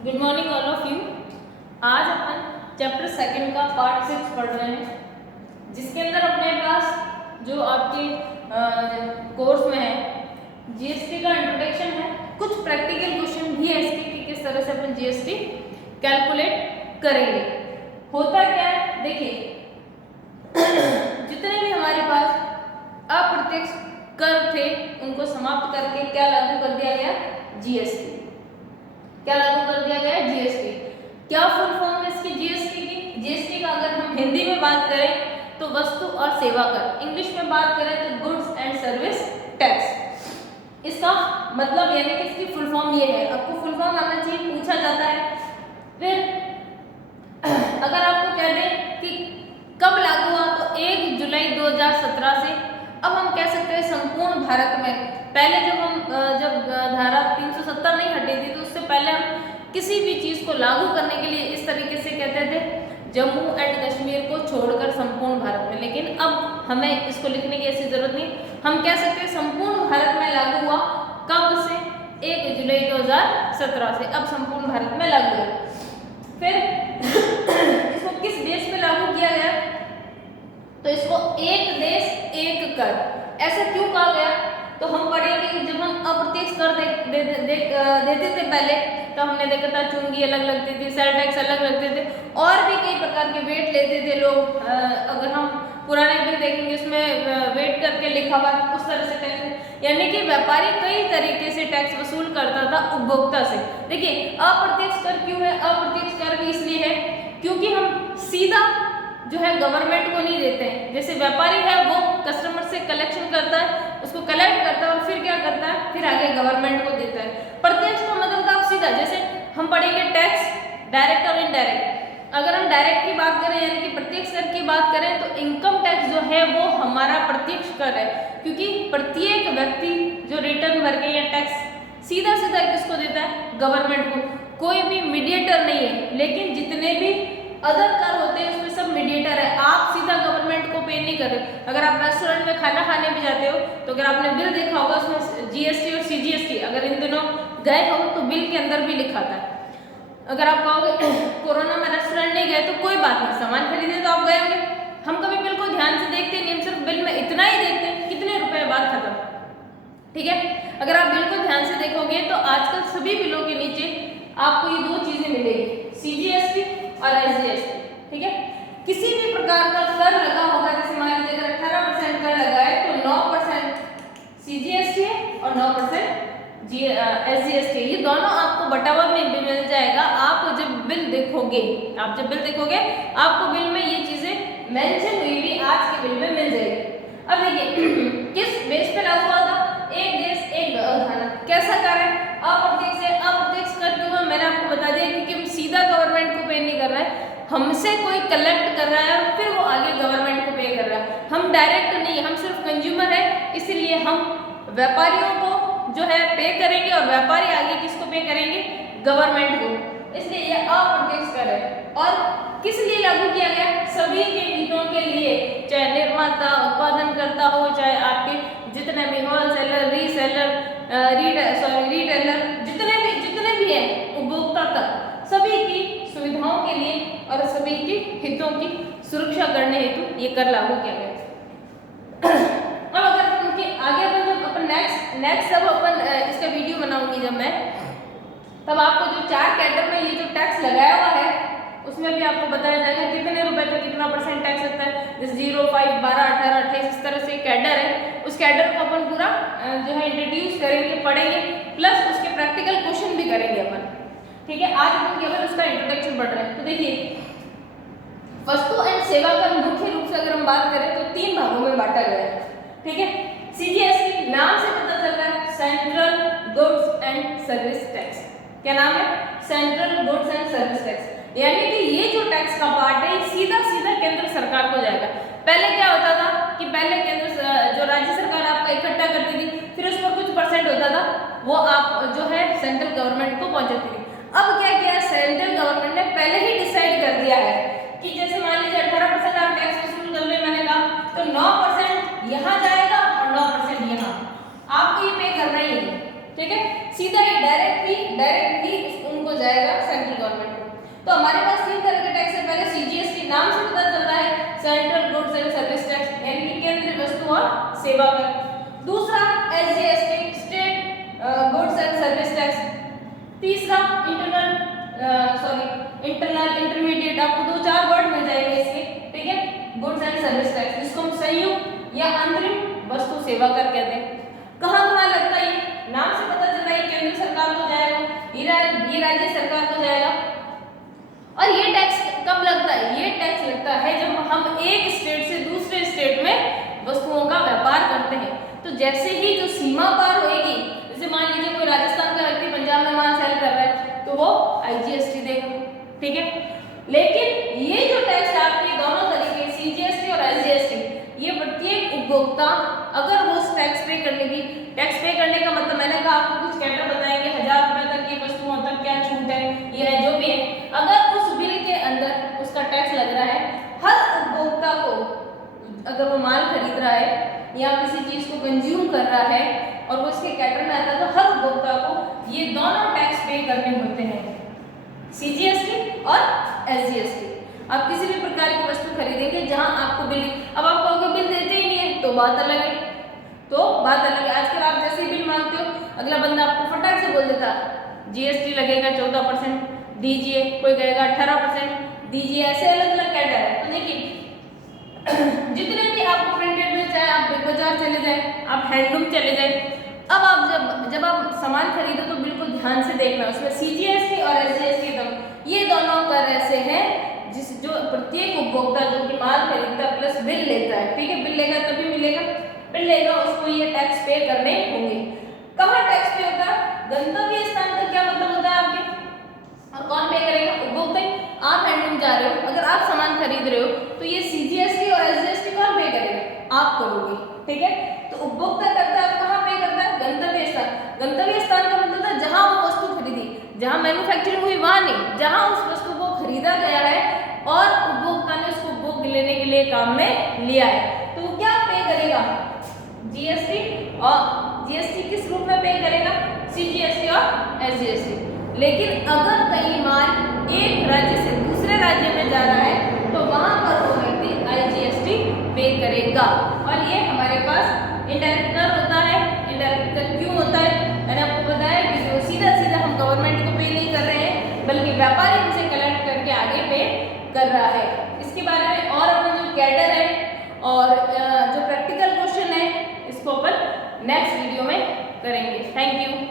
Good morning all of you. आज अपन chapter second का part 6 पढ़ रहे हैं, जिसके अंदर अपने पास जो आपके कोर्स में है जीएसटी का इंट्रोडक्शन है। कुछ प्रैक्टिकल क्वेश्चन भी है इसके कि किस तरह से अपन जीएसटी कैलकुलेट करेंगे। होता क्या है, देखिए जितने भी हमारे पास अप्रत्यक्ष कर थे उनको समाप्त करके क्या लागू कर दिया गया, जीएसटी। क्या लागू कर दिया गया, जीएसटी। क्या फुल फॉर्म है इसकी जीएसटी की? जीएसटी का अगर हम हिंदी में बात करें तो वस्तु और सेवा कर, इंग्लिश में बात करें तो गुड्स एंड सर्विस टैक्स। इसका मतलब यानी कि इसकी फुल फॉर्म ये है। आपको फुल फॉर्म आना चाहिए, पूछा जाता है। फिर अगर आपको कह दें कि कब लागू हुआ तो 1 जुलाई 2017 से। अब हम कह सकते हैं संपूर्ण भारत में। पहले जब धारा 370 नहीं हटी थी तो उससे पहले हम किसी भी चीज को लागू करने के लिए इस तरीके से कहते थे, जम्मू एंड कश्मीर को छोड़कर संपूर्ण भारत में। लेकिन अब हमें इसको लिखने की ऐसी जरूरत नहीं, हम कह सकते हैं संपूर्ण भारत में लागू हुआ। कब से? 1 जुलाई 2017 से। अब संपूर्ण भारत में लागू है। फिर इसको किस देश पे लागू किया गया? तो इसको एक देश एक कर, ऐसा क्यों कहा गया? तो हम पढ़ेंगे कि जब हम अप्रत्यक्ष कर देते थे पहले, तो हमने देखा था चुंगी अलग लगती थी, सेल टैक्स अलग लगते थे, और भी कई प्रकार के वेट लेते थे लोग। अगर हम पुराने बिल देखेंगे उसमें वेट करके लिखा हुआ उस तरह से टैक्स, यानी कि व्यापारी कई तरीके से टैक्स वसूल करता था उपभोक्ता से। देखिए अप्रत्यक्ष कर क्यों है? अप्रत्यक्ष कर भी इसलिए है क्योंकि हम सीधा जो है गवर्नमेंट को नहीं देते हैं। जैसे व्यापारी है वो कस्टमर से कलेक्शन करता है, उसको कलेक्ट करता है और फिर क्या करता है, फिर आगे गवर्नमेंट को देता है। प्रत्यक्ष का मतलब आप सीधा, जैसे हम पढ़ेंगे टैक्स डायरेक्ट और इनडायरेक्ट। अगर हम डायरेक्ट की बात करें यानी कि प्रत्यक्ष कर की बात करें तो इनकम टैक्स जो है वो हमारा प्रत्यक्ष कर है, क्योंकि प्रत्येक व्यक्ति जो रिटर्न भर के या टैक्स सीधा सीधा किसको देता है, गवर्नमेंट को। कोई भी मीडिएटर नहीं है। लेकिन जितने भी अदर कर होते हैं उसमें सब मीडिएटर है, आप सीधा गवर्नमेंट को पे नहीं कर रहे। अगर आप रेस्टोरेंट में खाना खाने भी जाते हो तो अगर आपने बिल देखा होगा उसमें जीएसटी और सीजीएसटी अगर इन दोनों गए हो तो बिल के अंदर भी लिखा था। अगर आप कहोगे कोरोना में रेस्टोरेंट नहीं गए तो कोई बात नहीं, सामान खरीदे तो आप गए होंगे। हम कभी बिल को ध्यान से देखते नहीं, हम सिर्फ बिल में इतना ही देखते हैं कितने रुपए, बात खत्म। ठीक है, अगर आप बिल को ध्यान से देखोगे तो आजकल सभी बिलों के नीचे आपको ये दो चीजें मिलेगी, सीजीएसटी और एसजीएसटी। ठीक है, किसी भी प्रकार का कर लगा होगा, जैसे मान लीजिए अगर 18% कर लगा है तो 9% सीजीएसटी है और 9% एसजीएसटी। ये दोनों आपको बटा हुआ में मिल जाएगा। आप जब बिल देखोगे, आपको बिल में ये चीजें मेंशन हुई भी आज के बिल में मिल जाएगी। अब देखिए किस बेस पे लागू हुआ था? एक देश एक धारा। कैसा कर है? अप्रत्यक्ष है। अप्रत्यक्ष कर क्यों है? मैंने आपको बता दिया क्योंकि हम सीधा गवर्नमेंट को पे नहीं कर रहा है, हमसे कोई कलेक्ट कर रहा है और फिर वो आगे गवर्नमेंट को पे कर रहा है। हम डायरेक्ट नहीं, हम सिर्फ कंज्यूमर है, इसलिए हम व्यापारियों को जो है पे करेंगे और व्यापारी आगे किसको पे करेंगे, गवर्नमेंट को। इसलिए ये अप्रत्यक्ष कर है। और किस लिए लागू किया गया? सभी के हितों के लिए, चाहे निर्माता उत्पादनकर्ता हो, चाहे आपके जितने भी होलसेलर, रीसेलर, रिटेलर, जितने भी हैं उपभोक्ता तक, सभी की सुविधाओं के लिए और सभी के हितों की सुरक्षा करने हेतु ये कर लागू किया गया। अब अगर उनके आगे अपन नेक्स्ट जब अपन इसका वीडियो बनाऊंगी जब मैं, तब आपको जो 4 कैडर में ये जो टैक्स लगाया हुआ है उसमें भी आपको बताया जाएगा कितने रुपए का कितना % टैक्स लगता है। जैसे 0, 5, 12, 18, 28 इस तरह से कैडर है। उस कैडर को अपन पूरा जो है इंट्रोड्यूस करेंगे, पढ़ेंगे, प्लस उसके प्रैक्टिकल क्वेश्चन भी करेंगे अपन। ठीक है, आज हम केवल उसका इंट्रोडक्शन पढ़ रहे हैं। तो देखिए वस्तु एंड सेवा कर मुख्य रूप से अगर हम बात करें तो 3 भागों में बांटा गया है। ठीक है, सीजीएसटी नाम से पता चल रहा है, central goods and service tax. क्या नाम है? Central goods and service tax. यानी कि ये जो टैक्स का पार्ट है सीधा सीधा केंद्र सरकार को जाएगा। पहले क्या होता था कि पहले केंद्र जो राज्य सरकार आपका इकट्ठा करती थी, फिर उस पर कुछ % होता था, वो आप जो है सेंट्रल गवर्नमेंट को पहुंचाती थी। अब क्या किया है, सेंट्रल गवर्नमेंट ने पहले ही डिसाइड कर दिया है कि जैसे मान लीजिए 18% आप टैक्स वसूल कर ले, मैंने कहा तो 9% यहाँ जाएगा और 9% यहाँ, आपको ये पे करना ही है। ठीक है, सीधा ही डायरेक्टली उनको किनको जाएगा? सेंट्रल गवर्नमेंट को। तो हमारे पास 3 तरह के टैक्स है। पहले सीजीएसटी, नाम से पता चल रहा है central goods and service tax, यानी कि केंद्रीय वस्तु और सेवा कर। दूसरा SGST, state goods and service tax. तीसरा इंटरनल इंटरमीडिएट, आपको 2-4 वर्ड मिल जाएंगे इसके, ठीक है, गुड्स एंड सर्विस टैक्स, जिसको हम संयुक्त या अंतरिम वस्तु सेवा कर कहते हैं। कहाँ कहाँ लगता है? नाम से पता चल रहा है केंद्र सरकार को जाएगा, ये राज्य सरकार को जाएगा। और ये टैक्स कब लगता है? ये टैक्स लगता है जब हम एक स्टेट से दूसरे स्टेट में वस्तुओं का व्यापार करते हैं। तो जैसे ही जो सीमा पार होएगी, जैसे मान लीजिए कोई राजस्थान का व्यक्ति पंजाब में माल सेल कर रहा है, तो वो आईजीएसटी देगा, ठीक है। लेकिन ये जो टैक्स आपके दोनों तरीके सीजीएसटी और एसजीएसटी, ये प्रत्येक उपभोक्ता अगर वो टैक्स पे करने का मतलब मैंने कहा आपको कुछ कैटर बताएंगे, 1000 रुपए तक की वस्तुओं तक क्या छूट है, ये है जो भी है, अगर उस बिल के अंदर उसका टैक्स लग रहा है, हर उपभोक्ता को अगर वो माल खरीद रहा है या किसी चीज को कंज्यूम कर रहा है और वो इसके कैटर में आता है, तो हर उपभोक्ता को ये दोनों टैक्स पे करने होते हैं, सीजीएसटी और एसजीएसटी। आप किसी भी प्रकार की वस्तु खरीदेंगे जहां आपको बिल, अब आप कहोगे बिल देते ही नहीं है, तो बात अलग है, आजकल आप जैसे बिल मांगते हो, अगला बंदा आपको फटाक से बोल देता जीएसटी लगेगा 14%, दीजिए, कोई कहेगा 18% दीजिए, ऐसे अलग अलग कैटर है। तो देखिए जितने भी आपको प्रिंटेड में, चाहे आप बिग बाजार चले जाए, आप हैंडलूम चले जाए, अब आप जब आप सामान खरीदो तो बिल्कुल ध्यान से देखना, उसमें सीजीएसटी और एसजीएसटी ये दोनों कर ऐसे हैं जो प्रत्येक उपभोक्ता जो कि माल खरीदता है प्लस बिल लेता है, ठीक है, बिल लेगा तभी मिलेगा, बिल लेगा उसको ये टैक्स पे करने होंगे। कहाँ टैक्स पे होता है? गंतव्य स्थान का क्या मतलब होता है आपके, और कौन पे करेगा? उपभोक्ता। आप हैंडलूम जा रहे हो, अगर आप सामान खरीद रहे हो तो ये सीजीएसटी और एसजीएसटी कौन पे करेगा? आप करोगे, ठीक है। तो उपभोक्ता करता है, कहाँ पे करता है? गंतव्य स्थान। गंतव्य स्थान का मतलब था जहां वो वस्तु खरीदी, जहां मैन्युफैक्चरिंग हुई वहां नहीं, जहां उस वस्तु को खरीदा गया है और उपभोक्ता ने उसको उपभोग लेने के लिए काम में लिया है, तो वो क्या पे करेगा? जीएसटी। और जीएसटी किस रूप में पे करेगा? सीजीएसटी और एसजीएसटी। लेकिन अगर कहीं माल एक राज्य से दूसरे राज्य में जा रहा है तो वहां पर वो व्यक्ति आईजीएसटी पे करेगा। और ये हमारे पास इनडायरेक्ट कर होता है। इनडायरेक्ट कर क्यों होता है? मैंने आपको बताया कि जो सीधा हम गवर्नमेंट को पे नहीं कर रहे हैं, बल्कि व्यापारी उनसे कलेक्ट करके आगे पे कर रहा है। इसके बारे में और अपना जो कैडर है और जो प्रैक्टिकल क्वेश्चन है, इसको अपन नेक्स्ट वीडियो में करेंगे। Thank you.